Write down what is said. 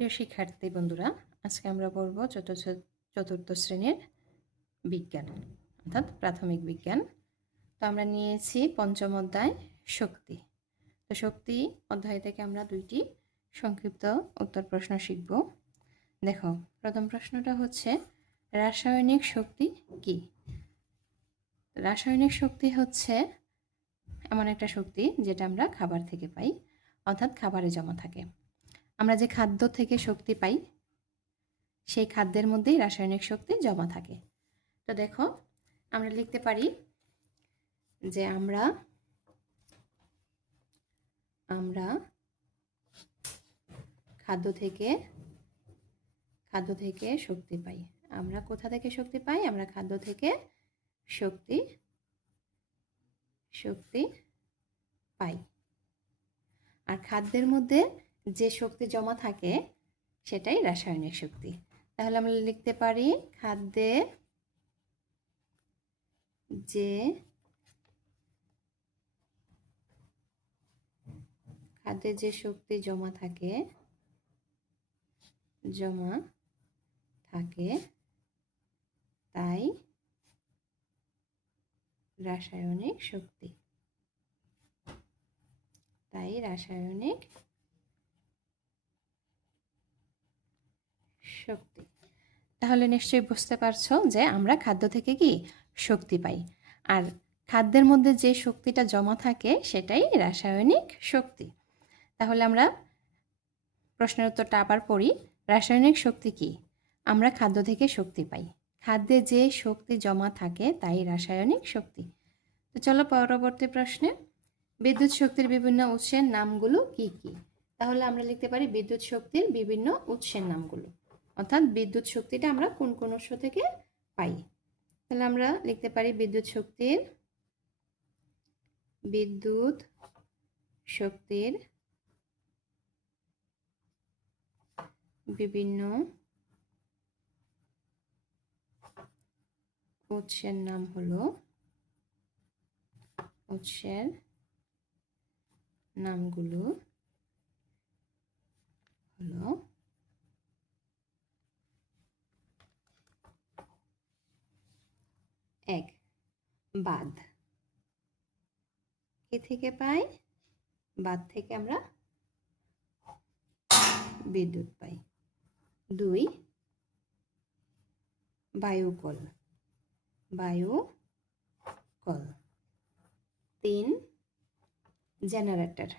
প্রিয় শিক্ষার্থী বন্ধুরা, আজকে আমরা পড়ব চতুর্থ শ্রেণীর বিজ্ঞান অর্থাৎ প্রাথমিক বিজ্ঞান। তো আমরা নিয়েছি পঞ্চম অধ্যায় শক্তি। তো শক্তি অধ্যায় থেকে আমরা দুইটি সংক্ষিপ্ত উত্তর প্রশ্ন শিখব। দেখো, প্রথম প্রশ্নটা হচ্ছে রাসায়নিক শক্তি কি? রাসায়নিক শক্তি হচ্ছে এমন একটা শক্তি যেটা আমরা খাবার থেকে পাই, অর্থাৎ খাবারে জমা থাকে। আমরা যে খাদ্য থেকে শক্তি পাই সেই খাদ্যের মধ্যেই রাসায়নিক শক্তি জমা থাকে। তো দেখো, আমরা লিখতে পারি যে আমরা খাদ্য থেকে শক্তি পাই। আমরা কোথা থেকে শক্তি পাই? আমরা খাদ্য থেকে শক্তি পাই। আর খাদ্যের মধ্যে যে শক্তি জমা থাকে সেটাই রাসায়নিক শক্তি। তাহলে আমরা লিখতে পারি খাদ্যে যে শক্তি জমা থাকে তাই রাসায়নিক শক্তি। তাহলে নিশ্চয়ই বুঝতে পারছো যে আমরা খাদ্য থেকে কি শক্তি পাই, আর খাদ্যের মধ্যে যে শক্তিটা জমা থাকে সেটাই রাসায়নিক শক্তি। তাহলে আমরা প্রশ্নের উত্তরটা আবার পড়ি। রাসায়নিক শক্তি কি? আমরা খাদ্য থেকে শক্তি পাই। খাদ্যে যে শক্তি জমা থাকে তাই রাসায়নিক শক্তি। তো চলো পরবর্তী প্রশ্নে, বিদ্যুৎ শক্তির বিভিন্ন উৎসের নামগুলো কি কি? তাহলে আমরা লিখতে পারি বিদ্যুৎ শক্তির বিভিন্ন উৎসের নামগুলো, অর্থাৎ বিদ্যুৎ শক্তিটা আমরা কোন কোন উৎস থেকে পাই। তাহলে আমরা লিখতে পারি বিদ্যুৎ শক্তির বিভিন্ন উৎসের নামগুলো হলো এক, বাঁধ। কি থেকে পাই? বাঁধ থেকে আমরা বিদ্যুৎ পাই। 2, বায়ুকল। 3, জেনারেটর।